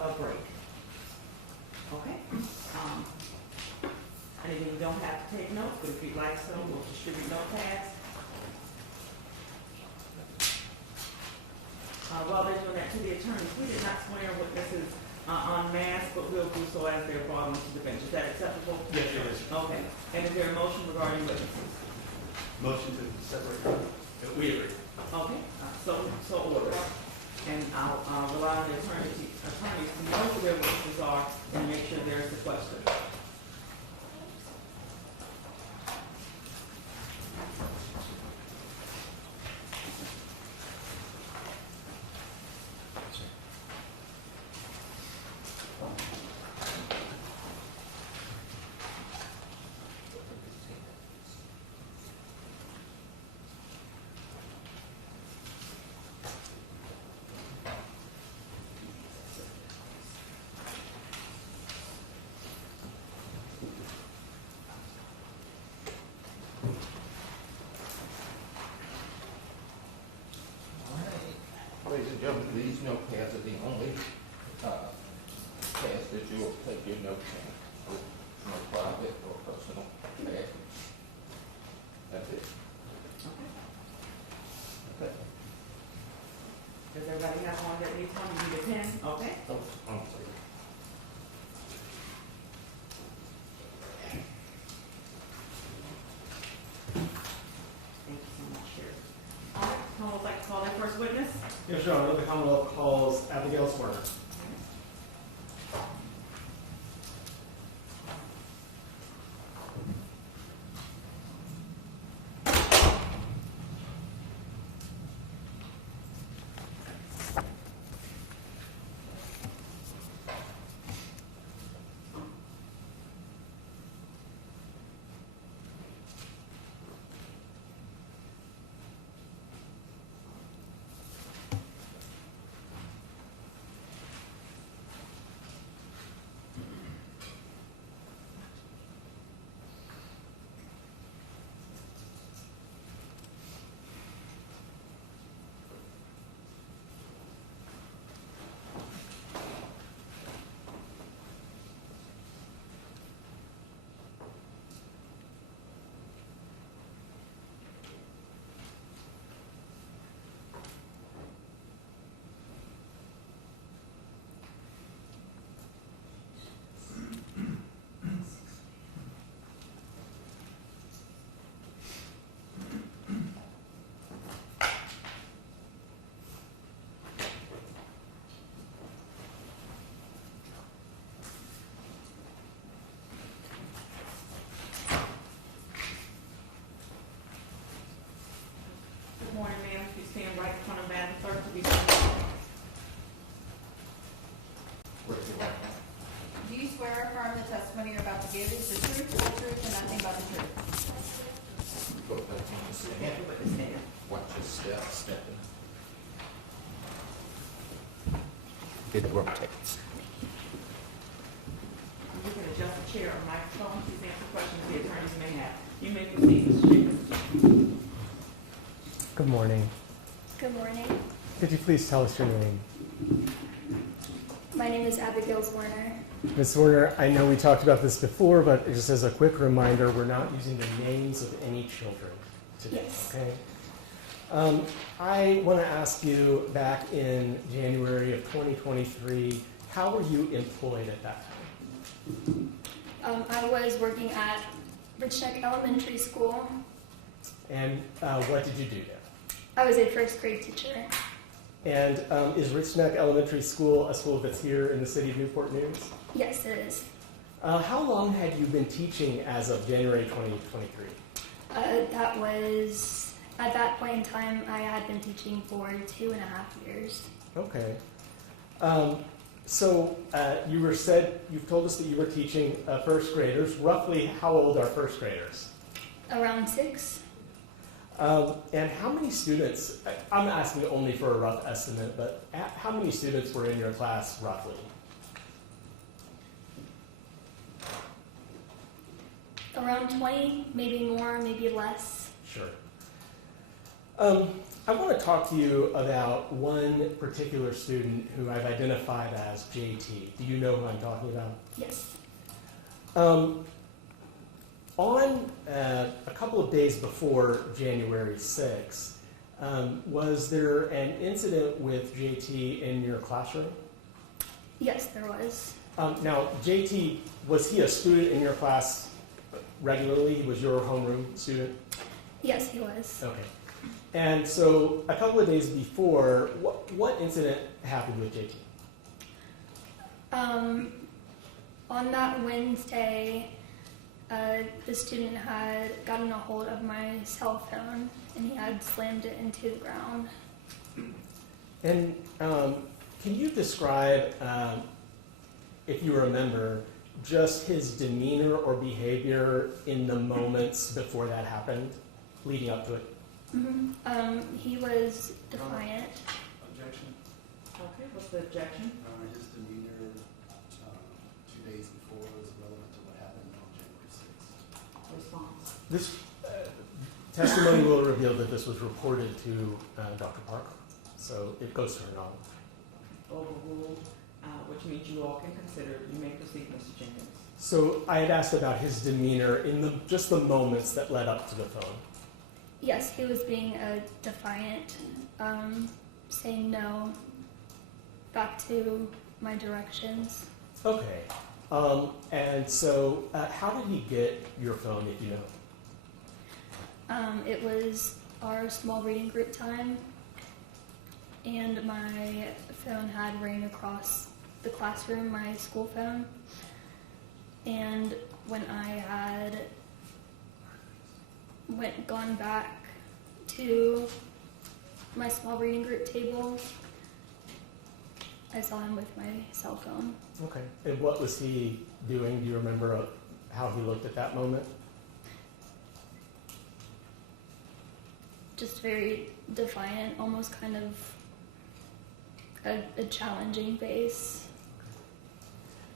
a break. Okay? And again, you don't have to take notes, but if you'd like some, we'll distribute notepads. While they're doing that to the attorneys, we did not swear witnesses en masse, but we'll do so as they're brought onto the bench. Is that acceptable? Yes, it is. Okay. And is there a motion regarding witnesses? Motion to separate. We agree. Okay, so ordered. And I'll allow the attorneys to know who their witnesses are and make sure there's the question. Ladies and gentlemen, these notepads are the only pads that you'll take your notes in. No private or personal pad. That's it. Okay. Does everybody have one that needs one? You need a pen? Okay. Oh, I'm sorry. Thank you so much, Sheriff. All right, someone would like to call their first witness? Yes, Your Honor. The Commonwealth calls Abby Zwerner. Good morning, ma'am. If you stand right in front of Madam Clerk to be sworn. Do you swear or affirm the testimony you're about to give is the truth, the whole truth, and nothing but the truth? Go back on the stand. Thank you, witness stand. Watch your step, stepping. It rotates. You can adjust the chair or microphone. Please answer questions the attorneys may have. You may proceed, Mr. Jenkins. Good morning. Good morning. Could you please tell us your name? My name is Abby Zwerner. Ms. Werner, I know we talked about this before, but just as a quick reminder, we're not using the names of any children today, Yes. okay? I want to ask you, back in January of 2023, how were you employed at that time? I was working at Richneck Elementary School. And what did you do there? I was a first grade teacher. And is Richneck Elementary School a school that's here in the city of Newport News? Yes, it is. How long had you been teaching as of January 2023? That was, at that point in time, I had been teaching for 2.5 years. Okay. You've told us that you were teaching first graders. Roughly how old are first graders? Around 6. And how many students, I'm asking only for a rough estimate, but how many students were in your class roughly? Around 20, maybe more, maybe less. Sure. I want to talk to you about one particular student who I've identified as JT. Do you know who I'm talking about? Yes. On a couple of days before January 6th, was there an incident with JT in your classroom? Yes, there was. Now, JT, was he a student in your class regularly? He was your homeroom student? Yes, he was. Okay. And so a couple of days before, what incident happened with JT? On that Wednesday, the student had gotten a hold of my cell phone and he had slammed it into the ground. And can you describe, if you remember, just his demeanor or behavior in the moments before that happened, leading up to it? He was defiant. Objection. Okay, what's the objection? His demeanor 2 days before was relevant to what happened on January 6th. Response. This testimony will reveal that this was reported to Dr. Parker, so it goes to her knowledge. Overruled, which means you all can consider it. You may proceed, Mr. Jenkins. So I had asked about his demeanor in just the moments that led up to the phone. Yes, he was being defiant, saying no back to my directions. Okay. And so how did he get your phone, if you know? It was our small reading group time, and my phone had ring across the classroom, my school phone. And when I had gone back to my small reading group table, I saw him with my cell phone. Okay. And what was he doing? Do you remember how he looked at that moment? Just very defiant, almost kind of a challenging face.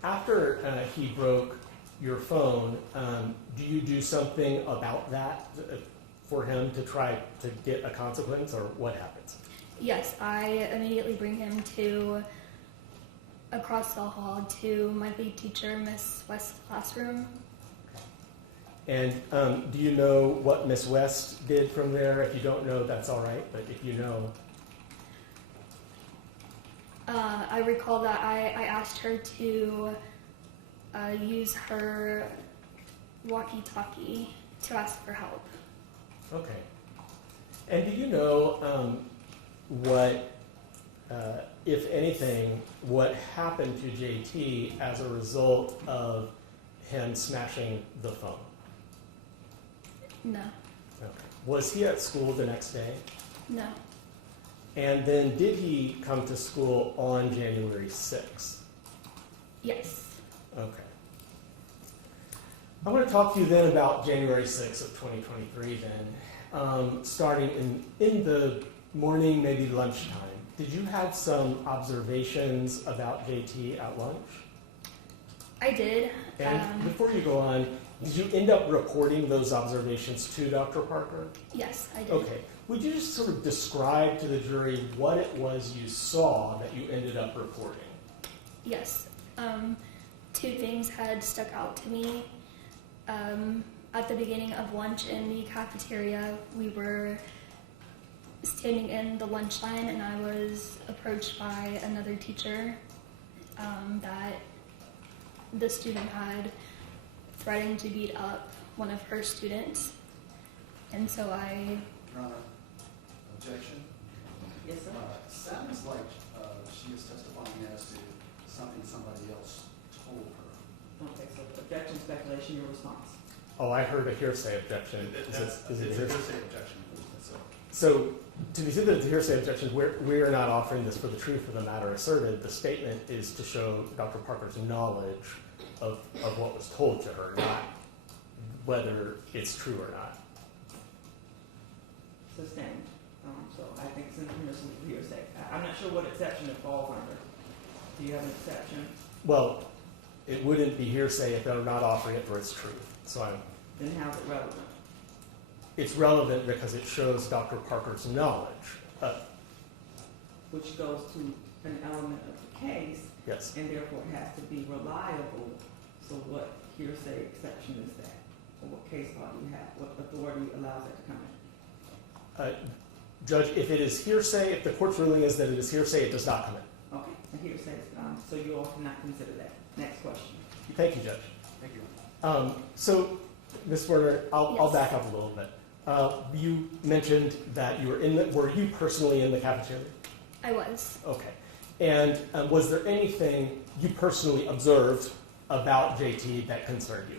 After he broke your phone, do you do something about that for him to try to get a consequence, or what happens? Yes, I immediately bring him across the hall to my lead teacher, Miss West's classroom. And do you know what Miss West did from there? If you don't know, that's all right, but if you know. I recall that I asked her to use her walkie-talkie to ask for help. Okay. And do you know what, if anything, what happened to JT as a result of him smashing the phone? No. Okay. Was he at school the next day? No. And then did he come to school on January 6th? Yes. Okay. I want to talk to you then about January 6th of 2023 then. Starting in the morning, maybe lunchtime. Did you have some observations about JT at lunch? I did. And before you go on, did you end up reporting those observations to Dr. Parker? Yes, I did. Okay. Would you just sort of describe to the jury what it was you saw that you ended up reporting? Yes. Two things had stuck out to me. At the beginning of lunch in the cafeteria, we were standing in the lunch line, and I was approached by another teacher that the student had threatened to beat up one of her students. And so I... Your Honor, objection. Yes, sir. Sounds like she is testifying as to something somebody else told her. Okay, so objection, speculation, your response. Oh, I heard a hearsay objection. Is it It's a hearsay? hearsay objection. So, to be considered the hearsay objection, we are not offering this for the truth of the matter asserted. The statement is to show Dr. Parker's knowledge of what was told to her, not whether it's true or not. Sustained. So I think it's impermissible hearsay. I'm not sure what exception it falls under. Do you have an exception? Well, it wouldn't be hearsay if they're not offering it for its truth. So Then how's it relevant? it's relevant because it shows Dr. Parker's knowledge which goes to an element of the case, Yes. and therefore it has to be reliable. So what hearsay exception is that? Or what case law do you have? What authority allows that to come in? Judge, if it is hearsay, if the court's ruling is that it is hearsay, it does not come in. Okay, a hearsay, so you all cannot consider that. Next question. Thank you, Judge. Thank you. So, Ms. Werner, I'll Yes. back up a little bit. You mentioned that you were you personally in the cafeteria? I was. Okay. And was there anything you personally observed about JT that concerned you?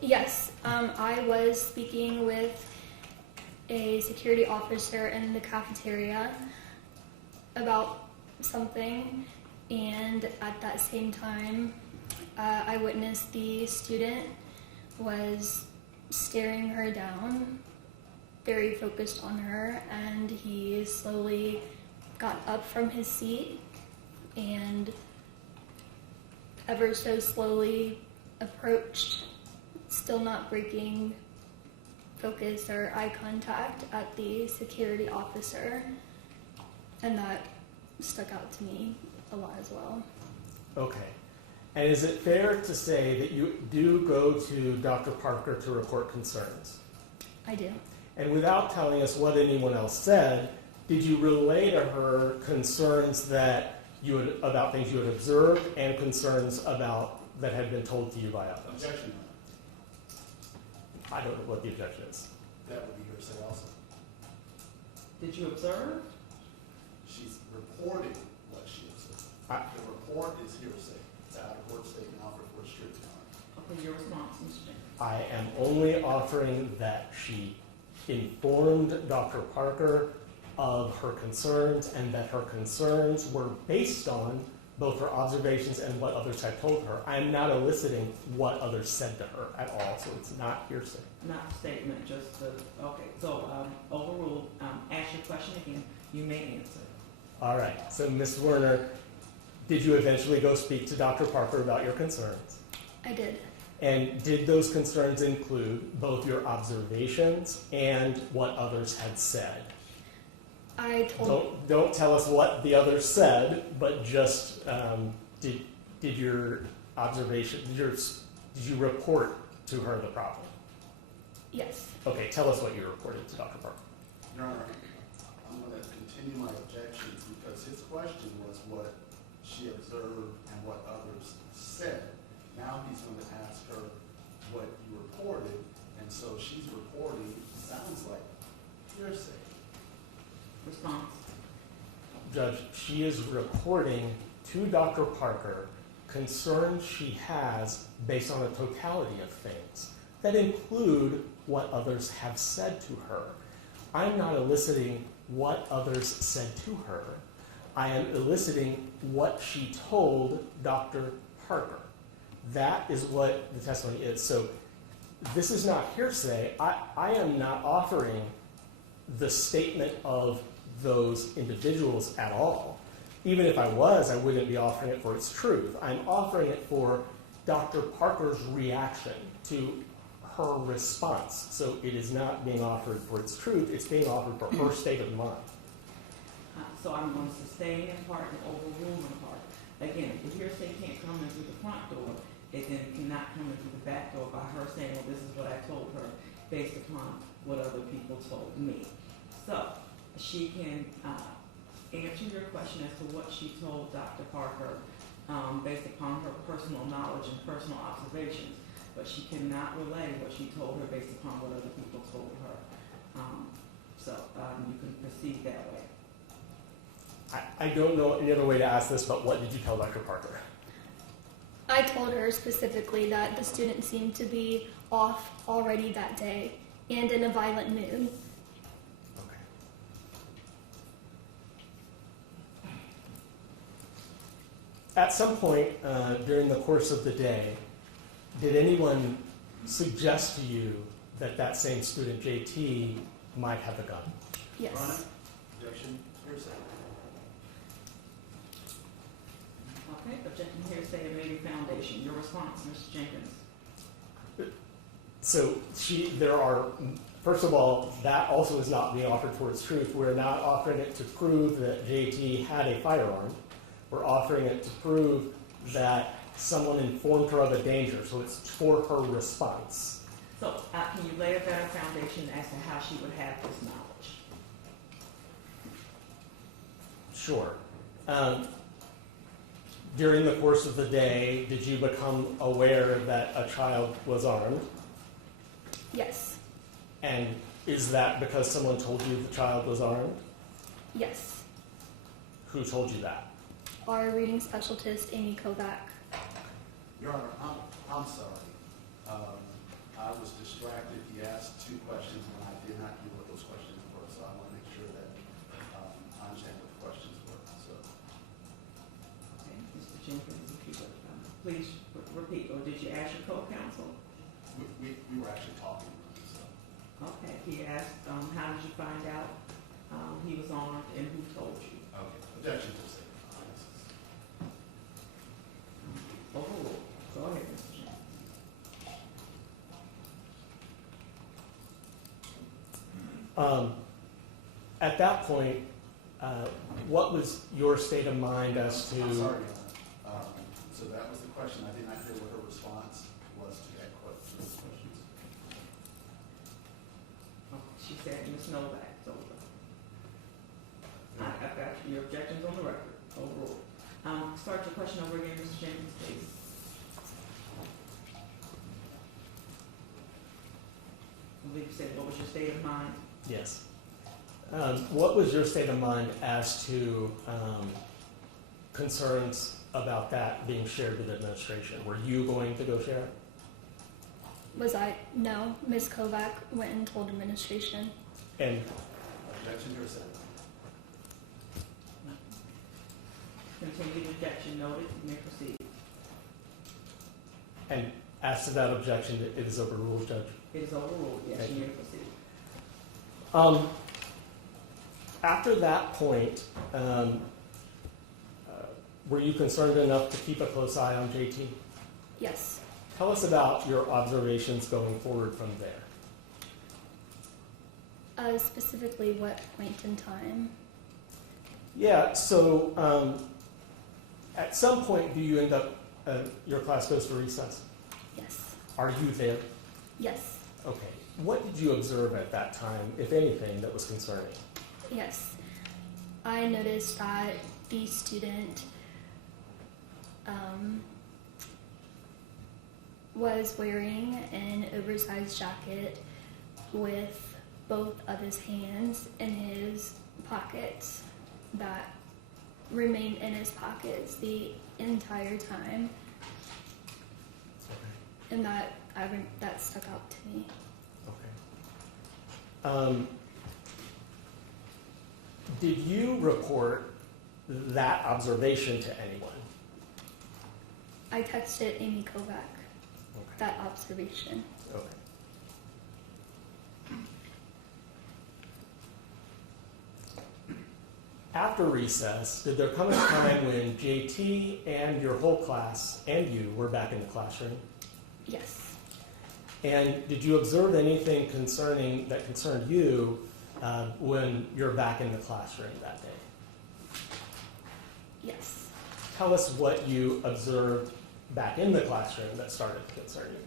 Yes, I was speaking with a security officer in the cafeteria about something, and at that same time, I witnessed the student was staring her down, very focused on her, and he slowly got up from his seat and ever so slowly approached, still not breaking focus or eye contact at the security officer, and that stuck out to me a lot as well. Okay. And is it fair to say that you do go to Dr. Parker to report concerns? I do. And without telling us what anyone else said, did you relay to her concerns that about things you had observed and concerns about that had been told to you by others? Objection. I don't know what the objection is. That would be hearsay also. Did you observe? She's reporting what she observed. The report is hearsay. It's an out-of-court statement offered for a strict time. Okay, your response, Mr. Jenkins. I am only offering that she informed Dr. Parker of her concerns and that her concerns were based on both her observations and what others had told her. I am not eliciting what others said to her at all, so it's not hearsay. Not statement, just the, okay, so, overruled, ask your question again, you may answer. All right, so Ms. Werner, did you eventually go speak to Dr. Parker about your concerns? I did. And did those concerns include both your observations and what others had said? I told Don't tell us what the others said, but just did your observation, did you report to her the problem? yes. Okay, tell us what you reported to Dr. Parker. Your Honor, I'm going to continue my objections because his question was what she observed and what others said. Now he's going to ask her what you reported, and so she's reporting, sounds like hearsay. Response. Judge, she is reporting to Dr. Parker concerns she has based on a totality of things that include what others have said to her. I'm not eliciting what others said to her. I am eliciting what she told Dr. Parker. That is what the testimony is. So this is not hearsay. I am not offering the statement of those individuals at all. Even if I was, I wouldn't be offering it for its truth. I'm offering it for Dr. Parker's reaction to her response. So it is not being offered for its truth, it's being offered for her state of mind. So I'm going to sustain in part and overrule in part. Again, if hearsay can't come in through the front door, it then cannot come in through the back door by her saying, well, this is what I told her based upon what other people told me. So she can answer your question as to what she told Dr. Parker based upon her personal knowledge and personal observations, but she cannot relay what she told her based upon what other people told her. So you can proceed that way. I don't know any other way to ask this, but what did you tell Dr. Parker? I told her specifically that the student seemed to be off already that day and in a violent mood. Okay. At some point during the course of the day, did anyone suggest to you that that same student, JT, might have a gun? Yes. Your Honor, objection, hearsay. Okay, objection hearsay and maybe foundation. Your response, Mr. Jenkins. So there are, first of all, that also is not being offered for its truth. We're not offering it to prove that JT had a firearm. We're offering it to prove that someone informed her of a danger, so it's for her response. So, can you lay a better foundation as to how she would have this knowledge? Sure. During the course of the day, did you become aware that a child was armed? Yes. And is that because someone told you the child was armed? Yes. Who told you that? Our reading specialist, Amy Kovac. Your Honor, I'm sorry. I was distracted. He asked two questions, and I did not hear what those questions were, so I want to make sure that I understand what the questions were. So, Okay, Mr. Jenkins, if you would, please repeat, or did you ask your co-counsel? we were actually talking. So, Okay, he asked, how did you find out he was armed and who told you? okay. Objection to say. Overruled. Go ahead, Mr. Jenkins. At that point, what was your state of mind as to? I'm sorry, Your Honor. So that was the question. I did not hear what her response was to that question. Those questions. She said Ms. Novak told her. I've got your objections on the record. Overruled. Start your question over again, Mr. Jenkins, please. I believe you said, what was your state of mind? Yes. What was your state of mind as to concerns about that being shared with administration? Were you going to go share it? Was I? No. Ms. Kovac went and told administration. And Objection to say. Continued objection noted. You may proceed. and as to that objection, it is overruled, Judge. It is overruled. Yes, Thank you you. may proceed. After that point, were you concerned enough to keep a close eye on JT? Yes. Tell us about your observations going forward from there. Specifically, what point in time? Yeah, so at some point, do you end up, your class goes to recess? Yes. Are you there? Yes. Okay. What did you observe at that time, if anything, that was concerning? Yes. I noticed that the student was wearing an oversized jacket with both of his hands in his pockets that remained in his pockets the entire time, and that stuck out to me. Okay. Did you report that observation to anyone? I texted Amy Kovac Okay. that observation. Okay. After recess, did there come a time when JT and your whole class and you were back in the classroom? Yes. And did you observe anything that concerned you when you're back in the classroom that day? Yes. Tell us what you observed back in the classroom that started to concern you.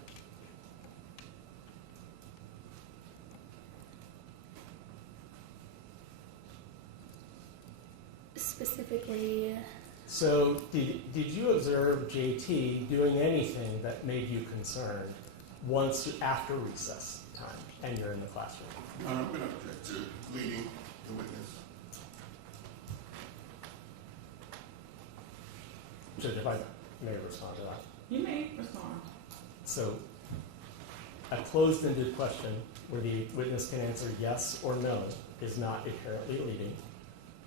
Specifically, So did you observe JT doing anything that made you concerned after recess time and you're in the classroom? Your Honor, I'm going to object to leading the witness. Judge, if I may respond to that. You may respond. So a closed-ended question where the witness can answer yes or no is not inherently leading.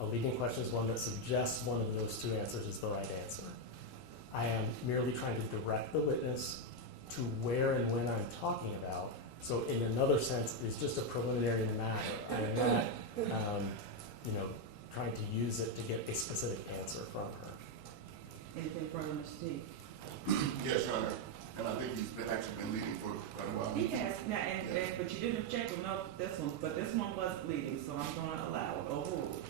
A leading question is one that suggests one of those two answers is the right answer. I am merely trying to direct the witness to where and when I'm talking about. So in another sense, it's just a preliminary matter. I am not, trying to use it to get a specific answer from her. Anything further, Mr. T? Yes, Your Honor. And I think he's actually been leading for quite a while. He has, now, but you didn't check him out this one, but this one wasn't leading, so I'm gonna allow it overruled.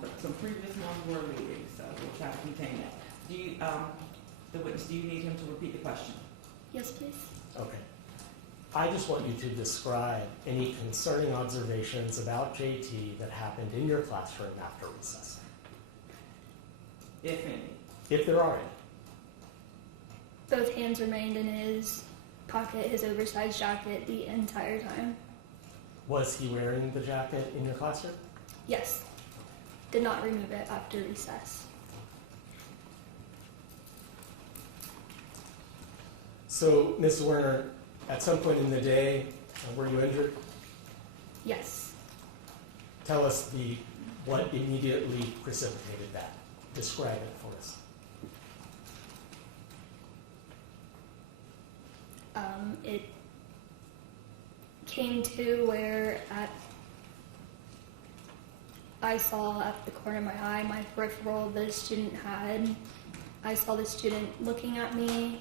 But some previous ones were leading, so we'll try to contain that. Do you, the witness, do you need him to repeat the question? Yes, please. Okay. I just want you to describe any concerning observations about JT that happened in your classroom after recess, If any. if there are any. Both hands remained in his pocket, his oversized jacket, the entire time. Was he wearing the jacket in your classroom? Yes. Did not remove it after recess. So, Ms. Werner, at some point in the day, were you injured? Yes. Tell us what immediately precipitated that. Describe it for us. It came to where I saw at the corner of my eye, my peripheral, that a student had. I saw the student looking at me.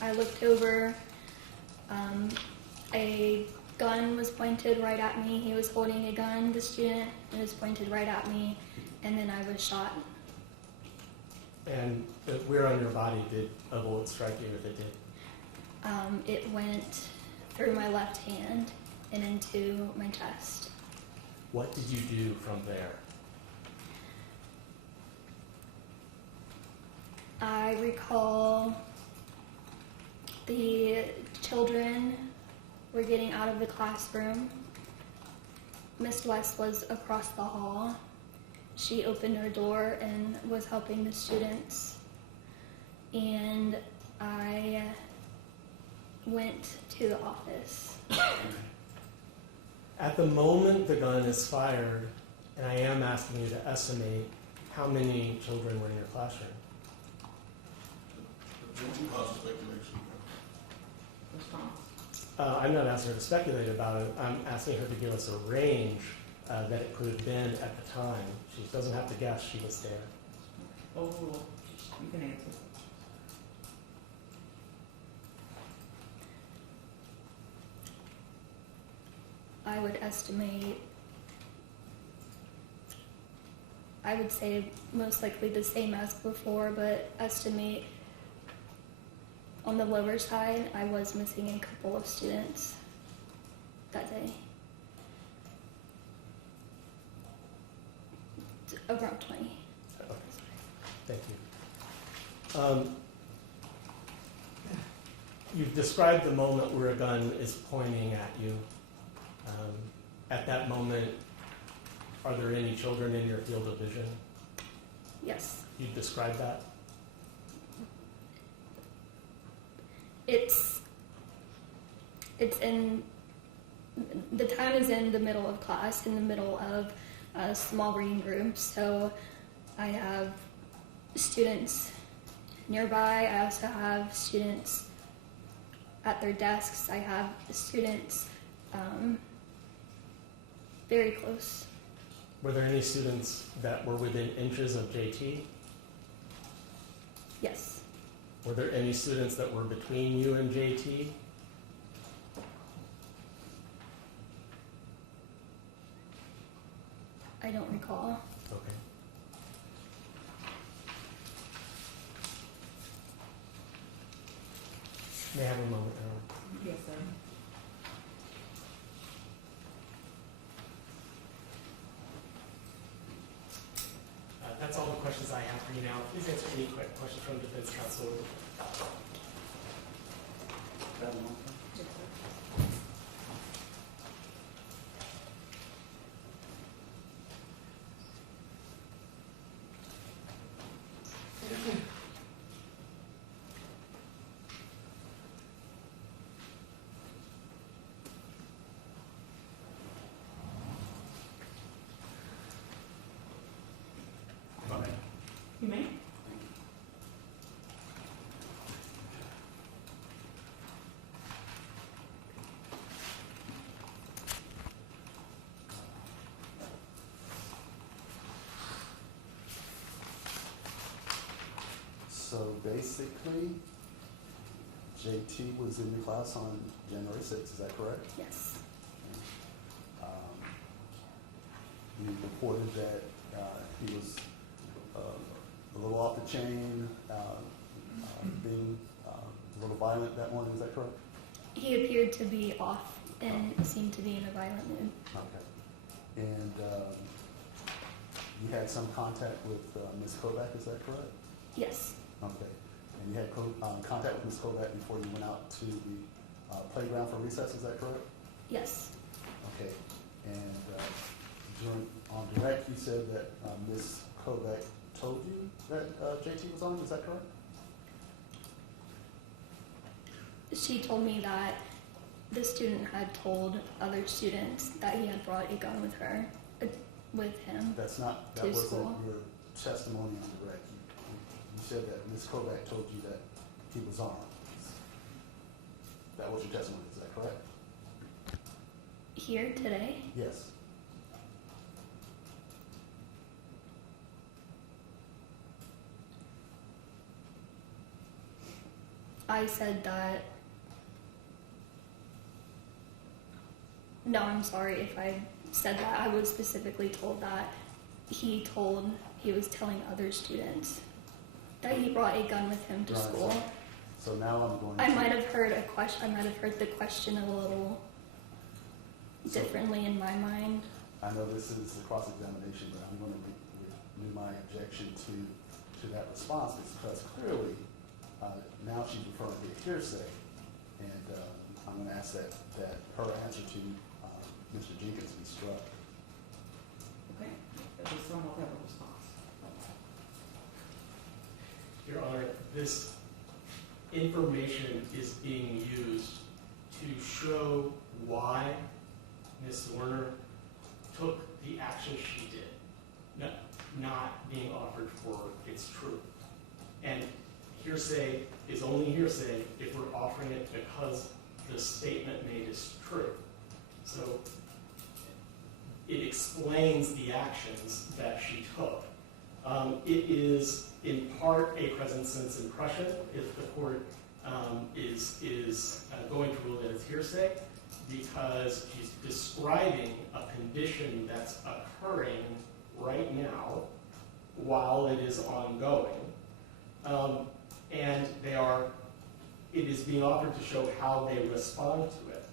I looked over. A gun was pointed right at me. He was holding a gun, the student. It was pointed right at me, and then I was shot. And where on your body did a bullet strike you, if it did? It went through my left hand and into my chest. What did you do from there? I recall the children were getting out of the classroom. Miss West was across the hall. She opened her door and was helping the students. And I went to the office. At the moment the gun is fired, and I am asking you to estimate how many children were in your classroom. Speculation. Response. I'm not asking her to speculate about it. I'm asking her to give us a range that it could have been at the time. She doesn't have to guess, she was there. Overruled. You can answer. I would estimate, I would say most likely the same as before, but estimate on the lower side, I was missing a couple of students that day. Around 20. Okay. Thank you. You've described the moment where a gun is pointing at you. At that moment, are there any children in your field of vision? Yes. You described that? It's in, the time is in the middle of class, in the middle of a small reading group, so I have students nearby, I also have students at their desks, I have students very close. Were there any students that were within inches of JT? Yes. Were there any students that were between you and JT? I don't recall. Okay. May I have a moment now? Yes, sir. That's all the questions I have for you now. Please answer any questions from defense counsel. Yes, sir. You may. So basically, JT was in the class on January 6th, is that correct? Yes. You reported that he was a little off the chain, being a little violent that morning, is that correct? He appeared to be off and seemed to be in a violent mood. Okay. And you had some contact with Ms. Kovac, is that correct? Yes. Okay. And you had contact with Ms. Kovac before you went out to the playground for recess, is that correct? Yes. Okay. And on direct, you said that Ms. Kovac told you that JT was on, is that correct? She told me that the student had told other students that he had brought a gun with with him. That To wasn't school. your testimony on direct. You said that Ms. Kovac told you that he was armed. That was your testimony, is that correct? Here today, Yes. I said that. No, I'm sorry if I said that. I was specifically told that he was telling other students that he brought a gun with him to Right. school. So now I'm going to. I might have heard the question a little differently in my mind. I know this is a cross-examination, but I'm going to renew my objection to that response because clearly now she's referring to hearsay, and I'm going to ask that her answer to Mr. Jenkins be struck. Okay, does someone have a response? Your Honor, this information is being used to show why Ms. Zwerner took the action she did, not being offered for its truth. And hearsay is only hearsay if we're offering it because the statement made is true. So it explains the actions that she took. It is in part a present sense impression if the court is going to rule that it's hearsay, because she's describing a condition that's occurring right now while it is ongoing. And it is being offered to show how they respond to it.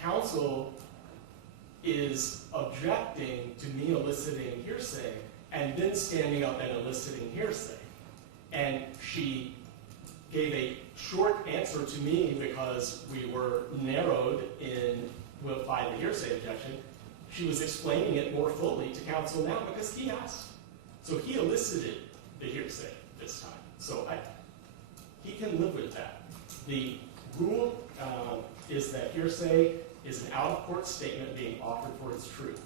Counsel is objecting to me eliciting hearsay and then standing up and eliciting hearsay. And she gave a short answer to me because we were narrowed by the hearsay objection. She was explaining it more fully to counsel now because he asked. So he elicited the hearsay this time. So he can live with that. The rule is that hearsay is an out-of-court statement being offered for its truth.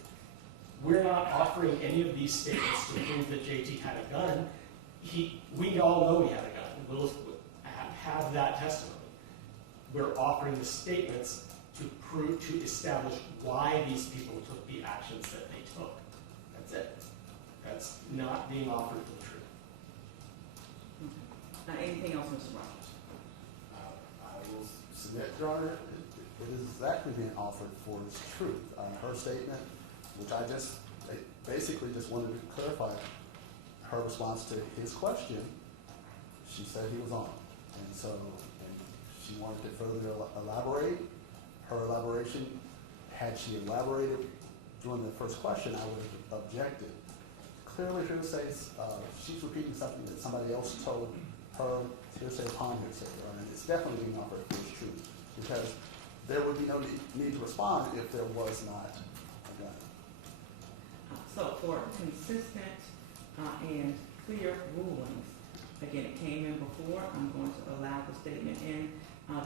We're not offering any of these statements to prove that JT had a gun. We all know he had a gun. We'll have that testimony. We're offering the statements to establish why these people took the actions that they took. That's it. That's not being offered for the truth. Now, anything else, Mr. Rogers? I will submit, Your Honor, it is exactly being offered for its truth. Her statement, which I basically just wanted to clarify her response to his question, she said he was on. And she wanted to further elaborate. Her elaboration, had she elaborated during the first question, I would have objected. Clearly, hearsay, she's repeating something that somebody else told her, hearsay upon hearsay. And it's definitely being offered for its truth, because there would be no need to respond if there was not a gun. So for consistent and clear rulings, again, it came in before, I'm going to allow the statement in.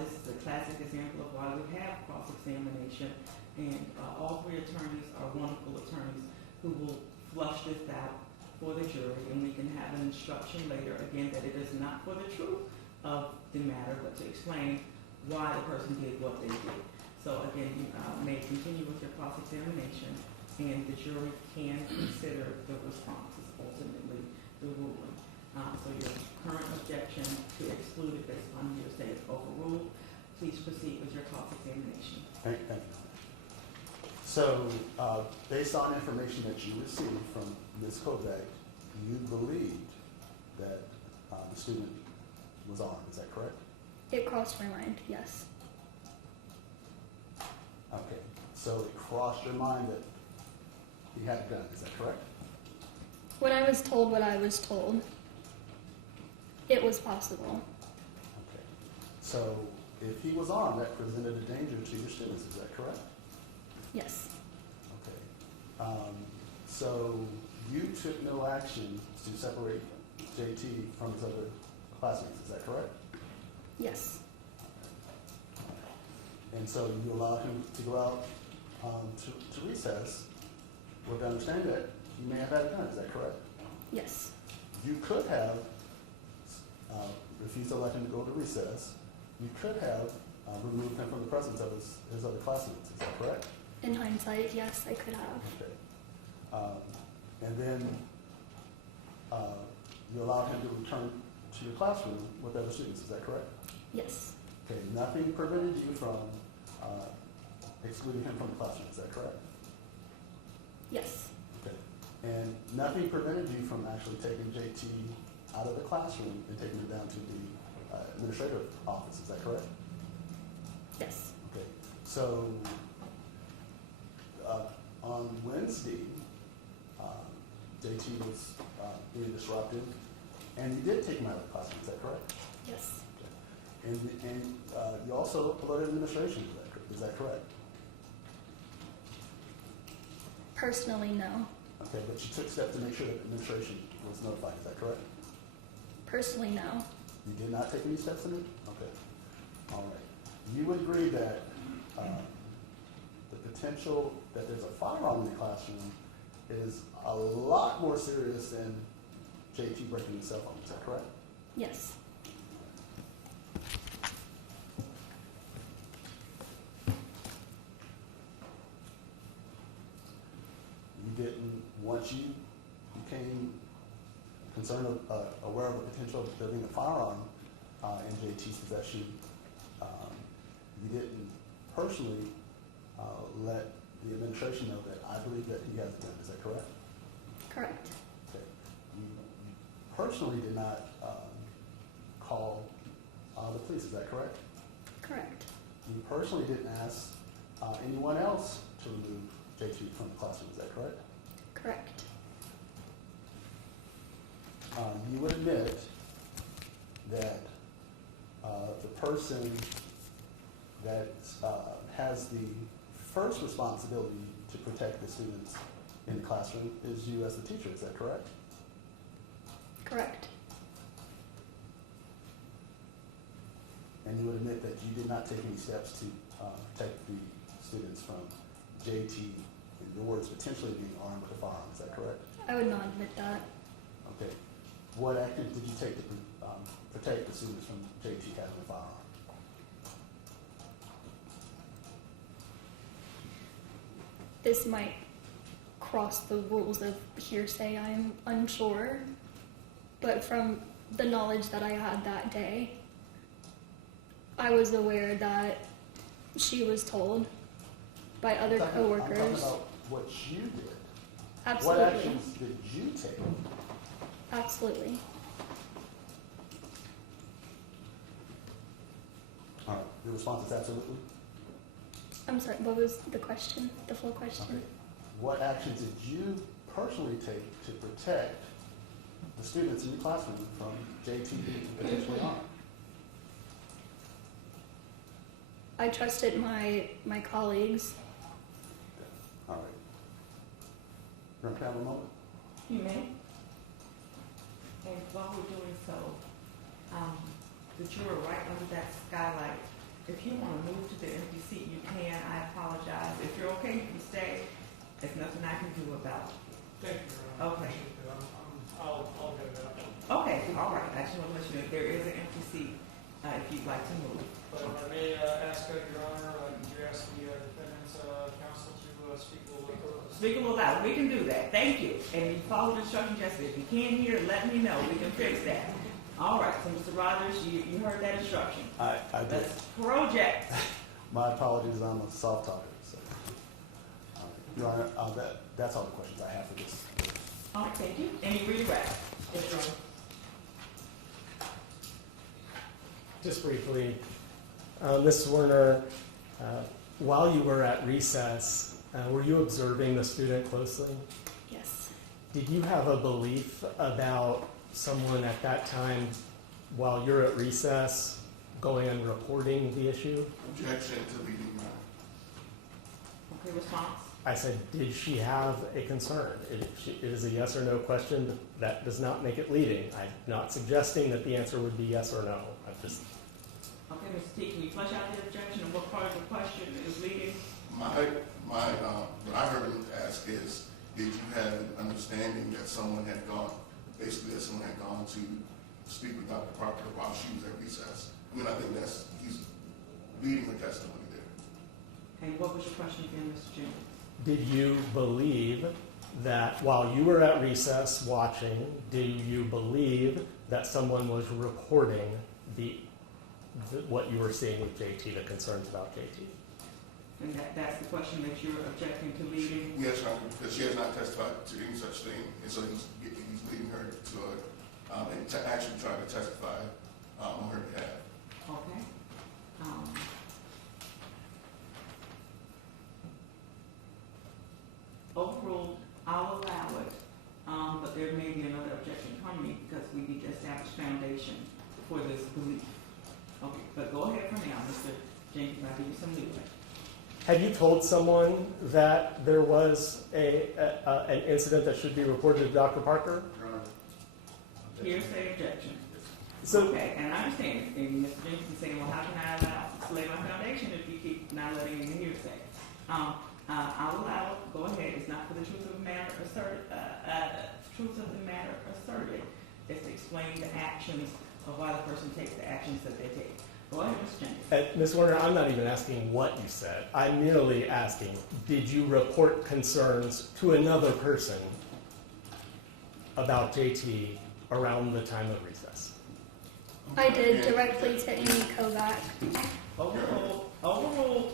This is a classic example of why we have cross-examination, and all three attorneys are wonderful attorneys who will flush this out for the jury, and we can have an instruction later, again, that it is not for the truth of the matter, but to explain why the person did what they did. So again, you may continue with your cross-examination, and the jury can consider the responses, ultimately the ruling. So your current objection proceed with your cross-examination. Thank you. So, based on information that you received from Ms. Kovac, you believed that the student was armed, is that correct? It crossed my mind, yes. Okay, so it crossed your mind that he had a gun, is that correct? When I was told what I was told, it was possible. Okay, so if he was armed, that presented a danger to your students, is that correct? Yes. Okay. So you took no action to separate JT from his other classmates, is that correct? Yes. And so you allowed him to go out to recess with the understanding that he may have had a gun, is that correct? Yes. You could have refused to let him go to recess. You could have removed him from the presence of his other classmates, is that correct? In hindsight, yes, I could have. Okay. And then you allowed him to return to your classroom with other students, is that correct? Yes. Okay, nothing prevented you from excluding him from the classroom, is that correct? Yes. Okay. And nothing prevented you from actually taking JT out of the classroom and taking him down to the administrative office, is that correct? Yes. Okay. So on Wednesday, JT was being disruptive, and you did take him out of the classroom, is that correct? Yes. And you also alerted administration, is that correct? Personally, no. Okay, but you took steps to make sure that administration was notified, is that correct? Personally, no. You did not take any steps in it? Okay, all right. You would agree that the potential that there's a firearm in the classroom is a lot more serious than JT breaking his cell phone, is that correct? Yes. You didn't, once you became concerned, aware of the potential of there being a firearm in JT's possession, you didn't personally let the administration know that I believe that he has a gun, is that correct? Correct. Okay. You personally did not call the police, is that correct? Correct. You personally didn't ask anyone else to remove JT from the classroom, is that correct? Correct. You would admit that the person that has the first responsibility to protect the students in the classroom is you as the teacher, is that correct? Correct. And you would admit that you did not take any steps to protect the students from JT, in your words, potentially being armed with a firearm, is that correct? I would not admit that. Okay. What action did you take to protect the students from JT having a firearm? This might cross the rules of hearsay, I am unsure. But from the knowledge that I had that day, I was aware that she was told by other I'm coworkers. talking about what you did. Absolutely. What actions did you take? Absolutely. All right, your response is absolutely? I'm sorry, what was the question? The full question? Okay. What actions did you personally take to protect the students in your classroom from JT being potentially armed? I trusted my colleagues. All right. You're going to have a moment? You may. And while we're doing so, that you were right under that skylight. If you want to move to the empty seat, you can. I apologize. If you're okay, you can stay. There's nothing I can do about it. Thank you, Your Honor. Okay. I'll go down. Okay, all right. I just want to let you know if there is an empty seat, if you'd like to move. But if I may ask, Your Honor, could you ask the defendant's counsel to speak a little bit further? Speak a little loud. We can do that. Thank you. And you follow the instructions yesterday. If you can't hear, let me know. We can fix that. All right, so Mr. Rogers, you heard that instruction. I did. Let's project. My apologies, I'm a soft talker. So. Your Honor, that's all the questions I have for this. All right, thank you. Any redirect? Yes, Your Honor. Just briefly, Ms. Zwerner, while you were at recess, were you observing the student closely? Yes. Did you have a belief about someone at that time, while you're at recess, going and reporting the issue? Objection to leading, Your Honor. Okay, response? I said, did she have a concern? It is a yes or no question. That does not make it leading. I'm not suggesting that the answer would be yes or no. I'm just... Okay, Mr. T, can you flesh out the objection and what part of the question is leading? What I heard him ask is, did you have an understanding that someone had gone to speak with Dr. Parker while she was at recess? I mean, I think he's leading the testimony there. And what was your question again, Mr. Jennings? Did you believe that while you were at recess watching, do you believe that someone was reporting what you were seeing with JT, the concerns about JT? And that's the question that you're objecting to leading? Yes, Your Honor, because she has not testified to any such thing, and so he's leading her to and to actually try to testify on her behalf. Okay. Overruled, I'll allow it, but there may be another objection coming because we need to establish foundation for this belief. Okay, but go ahead for now, Mr. Jenkins, I'll give you some leeway. Have you told someone that there was an incident that should be reported to Dr. Parker? Your Honor. Hearsay objection. So, Okay, and I understand, and Mr. Jenkins is saying, well, how can I allow to lay my foundation if you keep not letting me hearsay? I'll allow it, go ahead, it's not for the truth of the matter asserted, it's to explain the actions of why the person takes the actions that they take. Go ahead, Mr. Jenkins. Ms. Werner, I'm not even asking what you said. I'm merely asking, did you report concerns to another person about JT around the time of recess? I did directly to Amy Kovac. Overruled,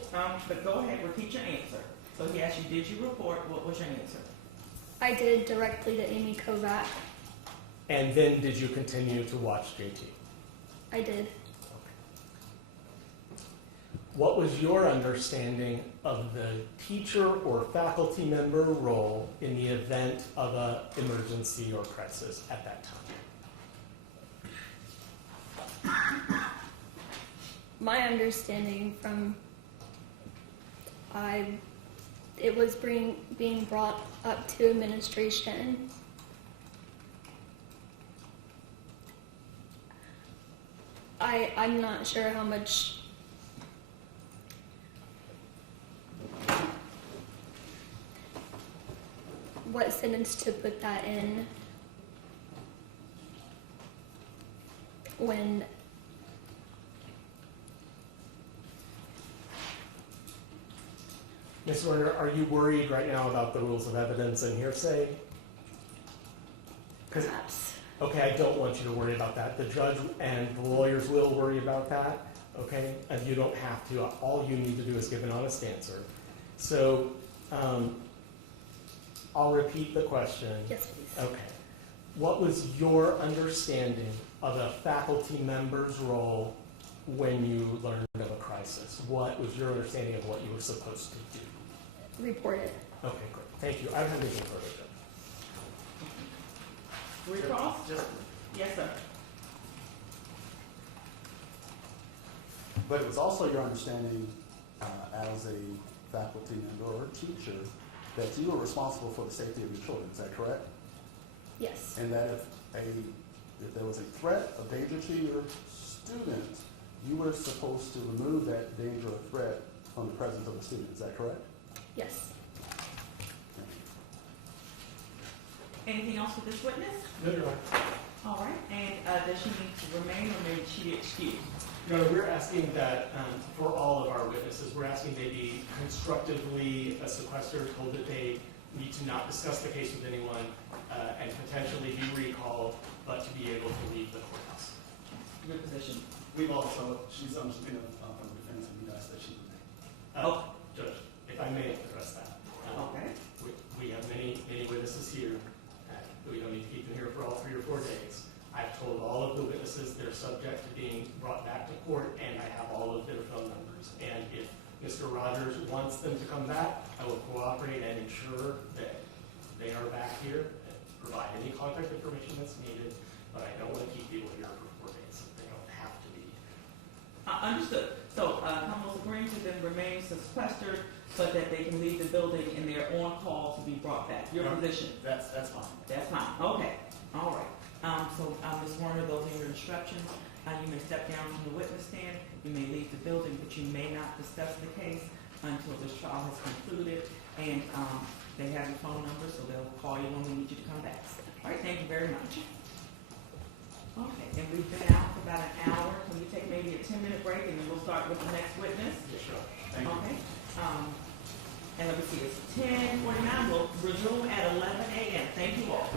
but go ahead, repeat your answer. So he asked you, did you report, what was your answer? I did directly to Amy Kovac. And then did you continue to watch JT? I did. What was your understanding of the teacher or faculty member role in the event of an emergency or crisis at that time? My understanding from it was being brought up to administration. I'm not sure how much what sentence to put that in when Ms. Werner, are you worried right now about the rules of evidence and hearsay? perhaps. Okay, I don't want you to worry about that. The judge and the lawyers will worry about that, okay? And you don't have to. All you need to do is give an honest answer. So, I'll repeat the question. Yes, please. Okay. What was your understanding of a faculty member's role when you learned of a crisis? What was your understanding of what you were supposed to do? Report it. Okay, great. Thank you. I don't have anything further, Judge. Recross? Yes, sir. But it was also your understanding as a faculty member or teacher that you were responsible for the safety of your children. Is that correct? Yes. And that if there was a threat of danger to your student, you were supposed to remove that danger or threat from the presence of the student. Is that correct? Yes. Anything else with this witness? No, Your Honor. All right, and does she need to remain or may she be excused? Your Honor, we're asking that for all of our witnesses, we're asking they be constructively sequestered, told that they need to not discuss the case with anyone, and potentially be recalled, but to be able to leave the courthouse. your position? We've also, she's under subpoena from the defense, and we asked that she remain. Judge, if I may address that. Okay. We have many witnesses here. We don't need to keep them here for all 3 or 4 days. I've told all of the witnesses they're subject to being brought back to court, and I have all of their phone numbers. And if Mr. Rogers wants them to come back, I will cooperate and ensure that they are back here and provide any contact information that's needed. But I don't want to keep people here for 4 days. They don't have to be. Understood. So, Counsel's agreeing to them remain sequestered, but that they can leave the building and they're on call to be brought back. Your position? That's fine. That's fine. Okay. All right. Ms. Werner, those are your instructions. You may step down from the witness stand. You may leave the building, but you may not discuss the case until this trial has concluded. And they have your phone number, so they'll call you when we need you to come back. All right. Thank you very much. Okay. And we've been out for about an hour. Can we take maybe a 10-minute break, and then we'll start with the next witness? Yes, sure. Thank you. Okay. And let me see. It's 10:49. We'll resume at 11 a.m. Thank you all.